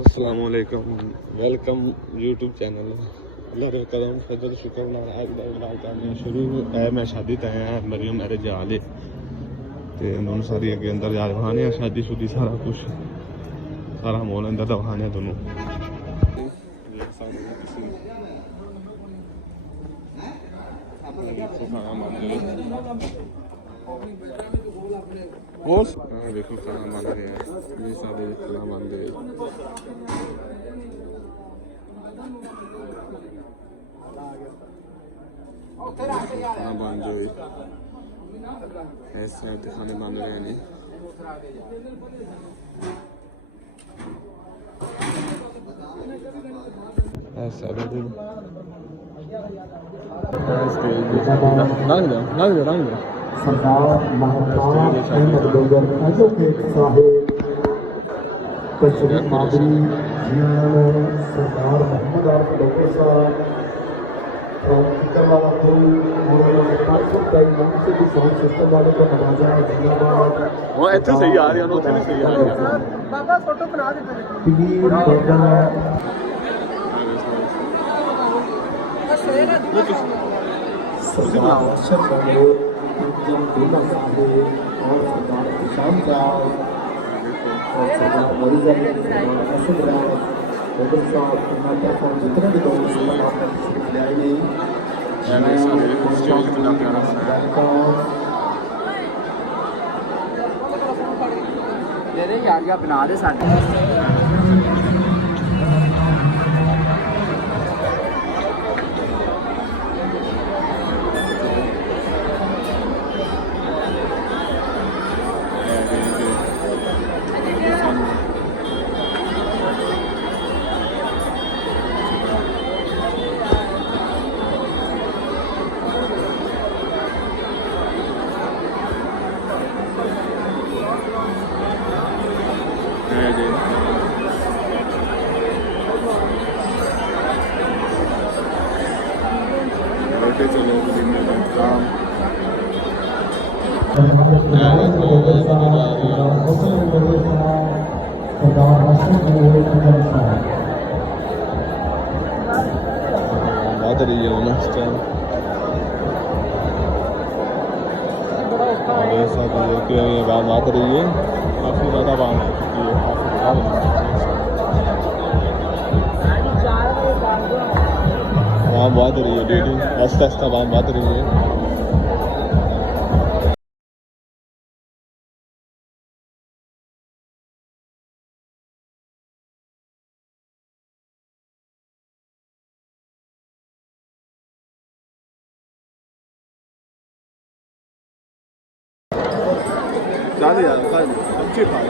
अस्सलामुअलैकुम, welcome YouTube channel. अल्लाह का करम फजल शुक्र नाल आज दा व्लॉग करना शुरू है। मैं शादी ते आया मरियम मैरिज हाल ते दोनों सारी अगे अंदर जा दिखाने शादी शुदी सारा कुछ सारा माहौल अंदर दिखाने दोनों। देखो खाना बन रहे हैं, ये सारे खाना बन रहे हैं। खाना बन जाए इस तरह के खाने बन रहे हैं। ऐसा रंग सरदार महताब अहमद बेगम एडवोकेट साहिब तशरीफ मादरी जियान सरदार मोहम्मद आरिफ डॉक्टर साहब करवाला कोई मौलाना मुस्ताफिर भाई नाम से भी साउंड सिस्टम वाले को नवाजा जिंदाबाद। वो ऐसे सही आ रही है, उधर भी सही आ रही है। बाबा फोटो बना देते पीर बाबा सरदार अरशद वाले जम दूल्हा साहब और सरदार इशाम साहब और सरदार मरीजा असद राज बदर साहब कर्नाटक और जितने भी लोग इसमें आपने तशरीफ ले आए नहीं यार बना दे साढ़े बात रही है ना इस टाइम ऐसा कि ये बात रही है, काफ़ी ज़्यादा बात हो चुकी है, काफ़ी वहाँ बात रही है डेली आस्ता आस्ता वहाँ बात रही है। ज़्यादा यार अच्छी बात है।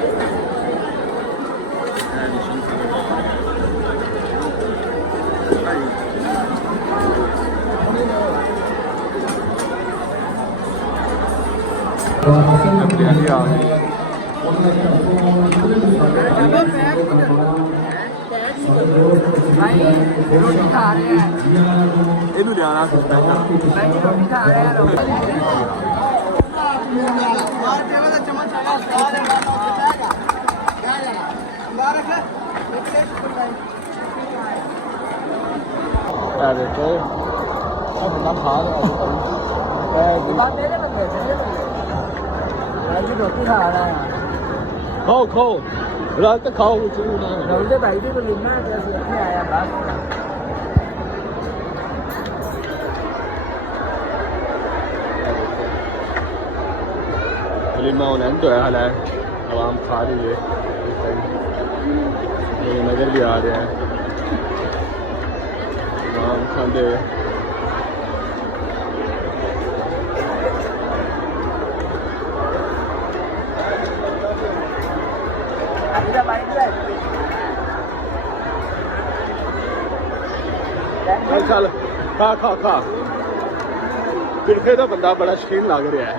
रोटी खा रहे हैं ਇਹਨੂੰ ਲਿਆਣਾ ਕੁਛ रोटी खा रहे हैं देखो बंदा खा रहा रोटी खा रहा है खाओ खाओ रात तक खाओ कुछ रौदे भाई जी को लिखना है कैसे इतने आया बस वलीमा होना तो है हाल है, आवाम खा रही है, लोग नजर भी आ रहे हैं आवाम खाते हुए। चल खा खा खा पिरफे का बंदा बड़ा शकीन लग रहा है।